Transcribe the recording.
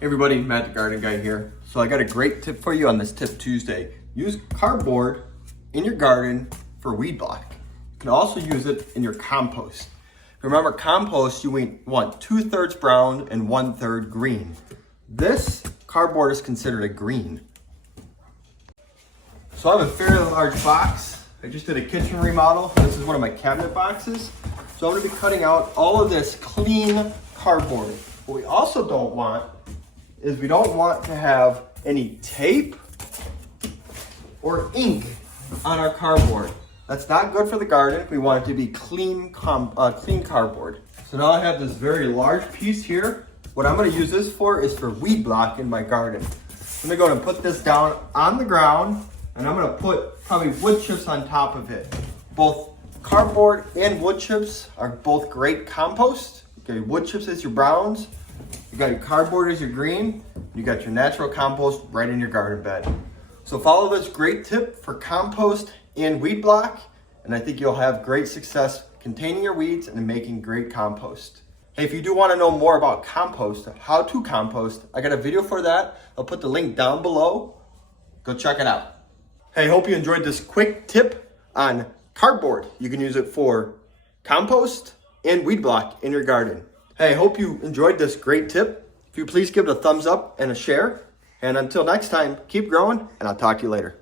Hey everybody, Matt the Garden Guy here. So I got a great tip for you on this Tip Tuesday. Use cardboard in your garden for weed block. You can also use it in your compost. Remember, compost you want 2/3 brown and 1/3 green. This cardboard is considered a green. So I have a fairly large box. I just did a kitchen remodel. This is one of my cabinet boxes. So I'm gonna be cutting out all of this clean cardboard. What we also don't want is we don't want to have any tape or ink on our cardboard. That's not good for the garden. We want it to be clean cardboard. So now I have this very large piece here. What I'm gonna use this for is for weed block in my garden. I'm gonna go and put this down on the ground, and I'm gonna put probably wood chips on top of it. Both cardboard and wood chips are both great compost. Okay, wood chips is your browns, you got your cardboard as your green, you got your natural compost right in your garden bed. So follow this great tip for compost and weed block, and I think you'll have great success containing your weeds and making great compost. Hey, if you do want to know more about compost, how to compost, I got a video for that. I'll put the link down below. Go check it out. Hey, hope you enjoyed this quick tip on cardboard. You can use it for compost and weed block in your garden. Hey, hope you enjoyed this great tip. If you please give it a thumbs up and a share. And until next time, keep growing, and I'll talk to you later.